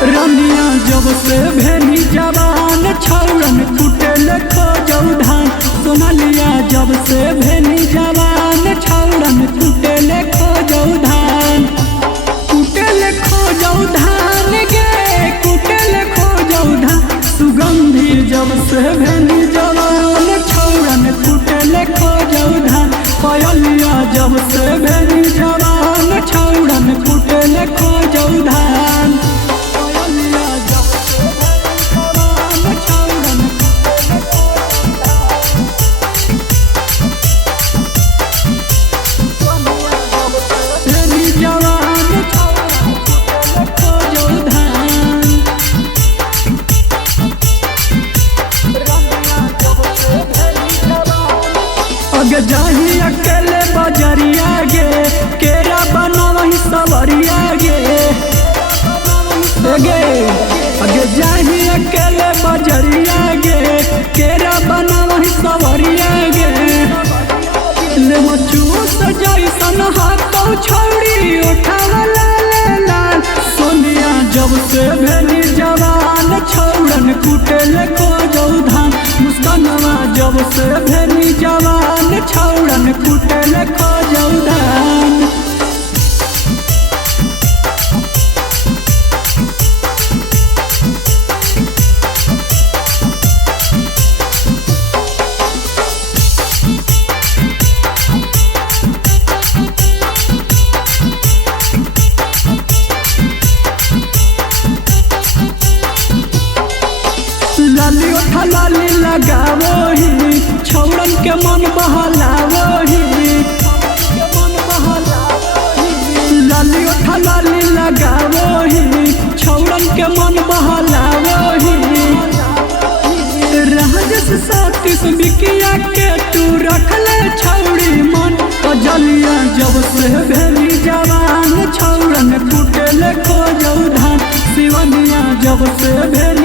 रनिया जब से भेनी जवान छौरन कुटेल खोजौ धान। सोनलिया जब से भेनी जवान छौरन कुटेल खोजौ धान। कुटेल खोजौ धान गे कुटेल खोजौ धान। सुगंधी जब से भेनी जवान छौरन कुटेल खोजौ धान। पायलिया जब से भेनी जवान छौरन कुटेल खोजौ धान। अगे जाही अकेले बजरिया गे केरा बनवही सवरिया गे। अगे जाही अकेले बजरिया गे केरा बनवही सवरिया गे। ले मचूस जैसन हाथौ छौड़ी उठावा लाल लाल। सोनिया जब से भेली जवान छौरन कुटेल खोजौ धान। मुस्कानवा जब से भेली जवान छौरन कुटेल खोजौ धान। लाली उठा लाली लगावही छौरन के मन बहलावही। लाली उठा लाली लगावही छौरन के मन बहलावही। राजस सतीश बिकिया के तू रखले छौड़ी मन। अजलिया जब से भेली जवान छौरन कुटेल खोजौ धान। शिवनिया जब से भेली